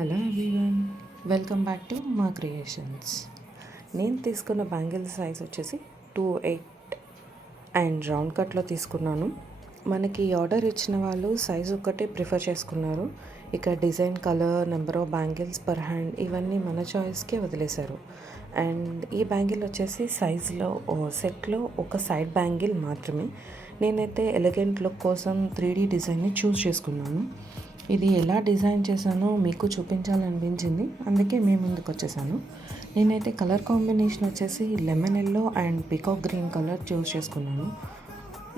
Hello everyone, welcome back to మా creations. నేను తీసుకున్న బ్యాంగిల్ సైజ్ వచ్చేసి 2/8 అండ్ రౌండ్ కట్లో తీసుకున్నాను. మనకి ఆర్డర్ ఇచ్చిన వాళ్ళు సైజ్ ఒక్కటే ప్రిఫర్ చేసుకున్నారు. ఇక design, colour, number of bangles per hand ఇవన్నీ మన చాయిస్కే వదిలేశారు. అండ్ ఈ బ్యాంగిల్ వచ్చేసి సైజ్లో సెట్లో ఒక సైడ్ బ్యాంగిల్ మాత్రమే. నేనైతే ఎలిగెంట్ లుక్ కోసం 3D డిజైన్ని చూస్ చేసుకున్నాను. ఇది ఎలా డిజైన్ చేశానో మీకు చూపించాలనిపించింది, అందుకే మీ ముందుకు వచ్చేసాను. నేనైతే కలర్ కాంబినేషన్ వచ్చేసి lemon yellow and peacock green colour చూస్ చేసుకున్నాను.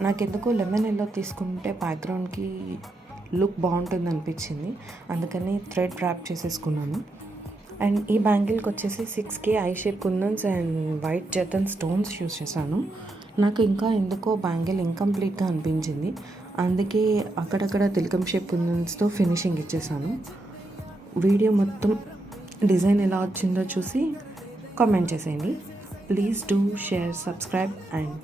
నాకెందుకో లెమన్ ఎల్లో తీసుకుంటే బ్యాక్గ్రౌండ్కి లుక్ బాగుంటుంది అనిపించింది, అందుకని థ్రెడ్ ర్యాప్ చేసేసుకున్నాను. అండ్ ఈ బ్యాంగిల్కి వచ్చేసి 6K eye shape kundans and white జర్దన్ స్టోన్స్ యూస్ చేశాను. నాకు ఇంకా ఎందుకో బ్యాంగిల్ ఇన్కంప్లీట్గా అనిపించింది, అందుకే అక్కడక్కడ తిలకం షేప్ కుందన్స్తో ఫినిషింగ్ ఇచ్చేసాను. వీడియో మొత్తం డిజైన్ ఎలా వచ్చిందో చూసి కామెంట్ చేసేయండి. Please do share, subscribe and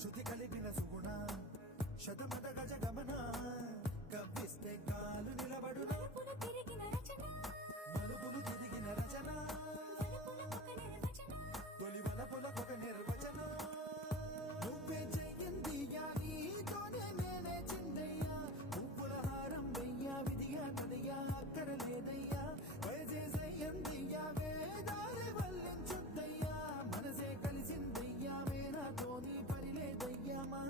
శృతి కలిపిన సుగుణ శతమద గజ గమన కవ్విస్తే కాలు నిలబడున మలుపులు తిరిగిన రచన తొలి వలపులకొక నిర్వచన నువ్వే చెయ్యందియా నీతోనే నేనే చిందయ్యా పువ్వుల హారం వెయ్యా విధిగా కదయ్యా అక్కర లేదయ్యా వయసేసయ్యందియా వేదారి వల్లించుద్దయ్యా మనసే కలిసిందయ్యా వేనాతోని పరిలేదయ్యా మా